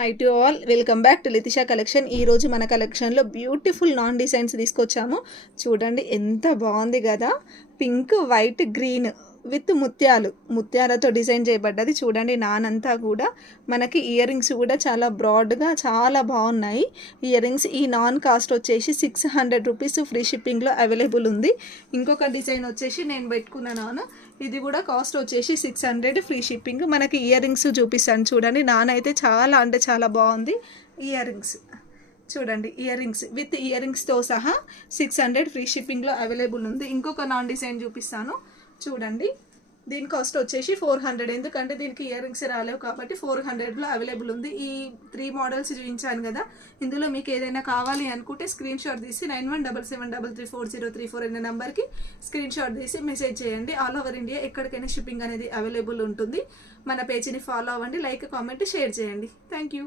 High to all, welcome back to Lithisha collection. ఈరోజు మన కలెక్షన్లో బ్యూటిఫుల్ నాన్ డిజైన్స్ తీసుకొచ్చాము. చూడండి ఎంత బాగుంది కదా. పింక్, వైట్, గ్రీన్ విత్ ముత్యాలతో డిజైన్ చేయబడ్డది. చూడండి నానంతా కూడా మనకి ఇయర్ రింగ్స్ కూడా చాలా బ్రాడ్గా చాలా బాగున్నాయి. ఇయర్ రింగ్స్ ఈ నాన్ కాస్ట్ వచ్చేసి 600 రూపీస్ ఫ్రీ షిప్పింగ్లో అవైలబుల్ ఉంది. ఇంకొక డిజైన్ వచ్చేసి నేను పెట్టుకున్నాను, ఇది కూడా కాస్ట్ వచ్చేసి 600 ఫ్రీ షిప్పింగ్. మనకి ఇయర్ రింగ్స్ చూపిస్తాను చూడండి. నానైతే చాలా అంటే చాలా బాగుంది. ఇయర్ రింగ్స్ చూడండి, ఇయర్ రింగ్స్ విత్ ఇయర్ రింగ్స్తో సహా 600 ఫ్రీ షిప్పింగ్లో అవైలబుల్ ఉంది. ఇంకొక నాన్ డిజైన్ చూపిస్తాను చూడండి. దీని కాస్ట్ వచ్చేసి 400, ఎందుకంటే దీనికి ఇయర్ రింగ్స్ రాలేవు కాబట్టి 400లో అవైలబుల్ ఉంది. ఈ 3 మోడల్స్ చూపించాను కదా, ఇందులో మీకు ఏదైనా కావాలి అనుకుంటే స్క్రీన్ షాట్ తీసి 9177334034 అనే నెంబర్కి స్క్రీన్ షాట్ తీసి మెసేజ్ చేయండి. ఆల్ ఓవర్ ఇండియా ఎక్కడికైనా షిప్పింగ్ అనేది అవైలబుల్ ఉంటుంది. మన పేజీని ఫాలో అవ్వండి, లైక్, కామెంట్, షేర్ చేయండి. Thank you.